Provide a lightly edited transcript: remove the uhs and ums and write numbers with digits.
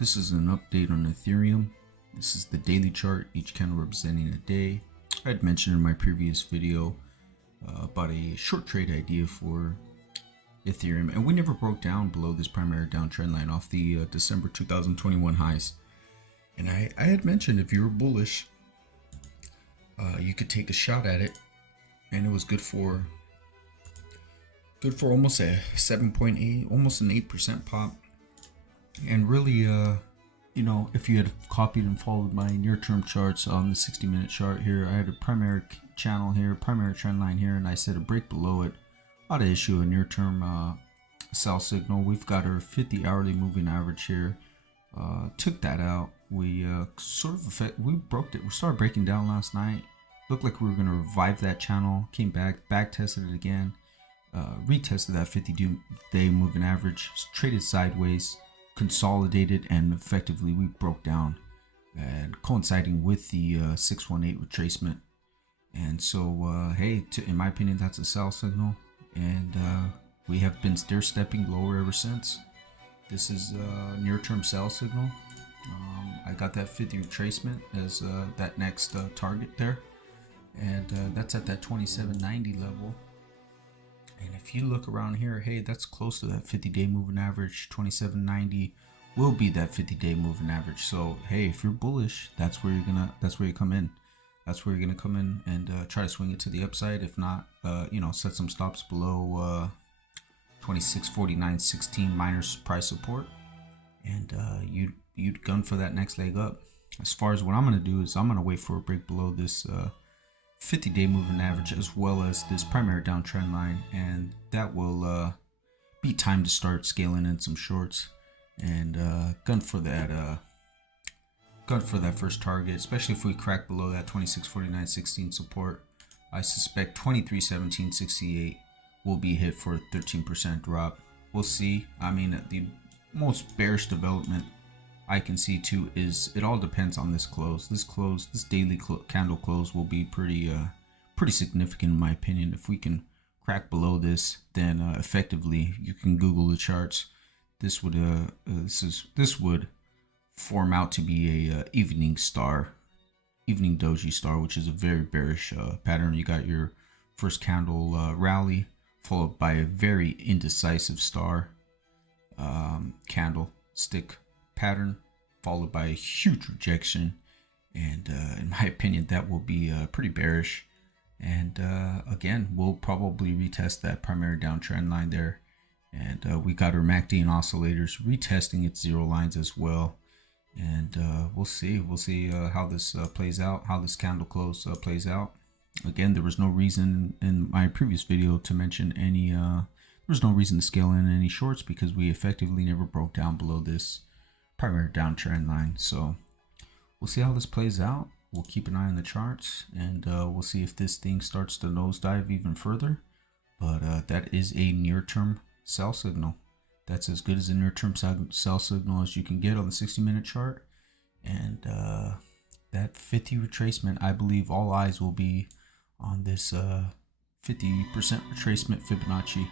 This is an update on Ethereum. This is the daily chart, each candle representing a day. I had mentioned in my previous video about a short trade idea for Ethereum, and we never broke down below this primary downtrend line off the December 2021 highs. And I had mentioned if you were bullish, you could take a shot at it, and it was good for almost a 7.8, almost an 8% pop. And really, if you had copied and followed my near-term charts on the 60-minute chart here, I had a primary channel here, primary trend line here, and I said a break below it ought to issue a near-term sell signal. We've got our 50 hourly moving average here. Took that out. We broke it. We started breaking down last night. Looked like we were going to revive that channel. Came back tested it again. Retested that 50-day moving average. Traded sideways. Consolidated, and effectively we broke down, and coinciding with the 618 retracement. And so hey, in my opinion, that's a sell signal, and we have been stair stepping lower ever since. This is a near-term sell signal. I got that 50 retracement as that next target there, and that's at that 2790 level. And if you look around here, hey, that's close to that 50-day moving average. 2790 will be that 50-day moving average. So hey, if you're bullish, that's where you come in. That's where you're gonna come in and try to swing it to the upside. If not, set some stops below 2649.16 minor price support, and you'd gun for that next leg up. As far as what I'm gonna do is I'm gonna wait for a break below this 50-day moving average as well as this primary downtrend line, and that will be time to start scaling in some shorts and gun for that first target, especially if we crack below that 2649.16 support. I suspect 2317.68 will be hit for a 13% drop. We'll see. I mean, the most bearish development I can see too is it all depends on this close. This daily candle close will be pretty significant in my opinion. If we can crack below this, then effectively you can Google the charts. This would form out to be a evening doji star, which is a very bearish pattern. You got your first candle rally followed by a very indecisive star candlestick pattern, followed by a huge rejection, and in my opinion that will be pretty bearish. And again, we'll probably retest that primary downtrend line there, and we got our MACD and oscillators retesting its zero lines as well. And we'll see how this plays out, how this candle close plays out. Again, there was no reason in my previous video to mention any there was no reason to scale in any shorts because we effectively never broke down below this primary downtrend line. So we'll see how this plays out. We'll keep an eye on the charts, and we'll see if this thing starts to nosedive even further. But that is a near-term sell signal. That's as good as a near-term sell signal as you can get on the 60-minute chart. And that 50 retracement, I believe all eyes will be on this 50% retracement Fibonacci